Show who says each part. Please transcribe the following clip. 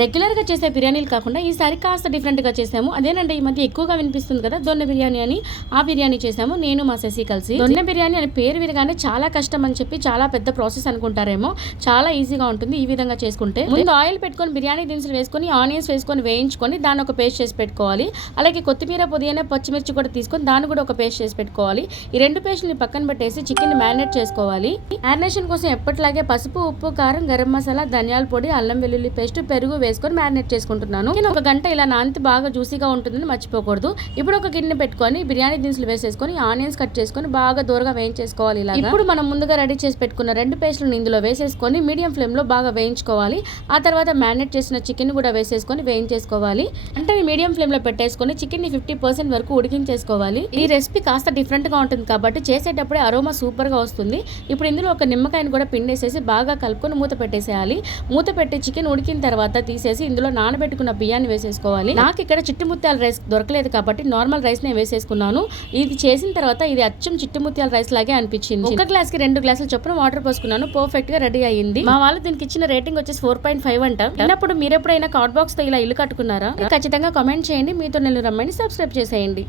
Speaker 1: రెగ్యులర్గా చేసే బిర్యానీలు కాకుండా ఈసారి కాస్త డిఫరెంట్గా చేసాము. అదేనంటే ఈ మధ్య ఎక్కువగా వినిపిస్తుంది కదా దొన్న బిర్యానీ అని. ఆ బిర్యానీ చేసాము నేను మా శశి కలిసి. దొన్న బిర్యానీ అని పేరు వినగానే చాలా కష్టం అని చెప్పి చాలా పెద్ద ప్రాసెస్ అనుకుంటారేమో. చాలా ఈజీగా ఉంటుంది ఈ విధంగా చేసుకుంటే. ముందు ఆయిల్ పెట్టుకొని బిర్యానీ దినుసులు వేసుకొని ఆనియన్స్ వేసుకొని వేయించుకొని దాన్ని ఒక పేస్ట్ చేసి పెట్టుకోవాలి. అలాగే కొత్తిమీర పుదీనా పచ్చిమిర్చి కూడా తీసుకొని దాన్ని కూడా ఒక పేస్ట్ చేసి పెట్టుకోవాలి. ఈ రెండు పేస్ట్ని పక్కన పెట్టేసి చికెన్ మ్యారినేట్ చేసుకోవాలి. మ్యారినేషన్ కోసం ఎప్పటిలాగే పసుపు ఉప్పు కారం గరం మసాలా ధనియాల పొడి అల్లం వెల్లుల్లి పేస్ట్ పెరుగు వేసుకొని మ్యారినేట్ చేసుకుంటున్నాను. నేను ఒక గంట ఇలా నానితే బాగా జ్యూసీగా ఉంటుందని మర్చిపోకూడదు. ఇప్పుడు ఒక గిన్నె పెట్టుకొని బిర్యానీ దినుసులు వేసేసుకొని ఆనియన్స్ కట్ చేసుకొని బాగా దూరగా వేయించేసుకోవాలి ఇలా ఇప్పుడు మనం ముందుగా రెడీ చేసి పెట్టుకున్న రెండు పేస్టులను ఇందులో వేసేసుకొని మీడియం ఫ్లేమ్లో బాగా వేయించుకోవాలి. ఆ తర్వాత మ్యారినేట్ చేసిన చికెన్ కూడా వేసేసుకొని వేయించేసుకోవాలి. అంటే మీడియం ఫ్లేమ్లో పెట్టేసుకొని చికెన్ని ఫిఫ్టీ పర్సెంట్ వరకు ఉడికించేసుకోవాలి. ఈ రెసిపీ కాస్త డిఫరెంట్గా ఉంటుంది కాబట్టి చేసేటప్పుడే అరోమా సూపర్గా వస్తుంది. ఇప్పుడు ఇందులో ఒక నిమ్మకాయని కూడా పిండేసేసి బాగా కలుపుకొని మూత పెట్టేసేయాలి. మూత పెట్టి చికెన్ ఉడికిన తర్వాత తీసేసి ఇందులో నానబెట్టుకున్న బియ్యాన్ని వేసేసుకోవాలి. నాకు ఇక్కడ చిట్టుముత్యాల రైస్ దొరకలేదు కాబట్టి నార్మల్ రైస్ నే వేసేసుకున్నాను. ఇది చేసిన తర్వాత ఇది అచ్చం చిట్టుముత్యాల రైస్ లాగే అనిపించింది. ఒక గ్లాస్కి రెండు గ్లాసులు చొప్పున వాటర్ పోసుకున్నాను. పర్ఫెక్ట్గా రెడీ అయ్యింది. మా వాళ్ళు దీనికి ఇచ్చిన రేటింగ్ వచ్చేసి ఫోర్ పాయింట్ ఫైవ్ అంట. మీరు ఎప్పుడైనా కార్డ్ బాక్స్తో ఇలా ఇల్లు కట్టుకున్నారా? ఖచ్చితంగా కామెంట్ చేయండి. మీతో నేను రమ్మని సబ్స్క్రైబ్ చేసేయండి.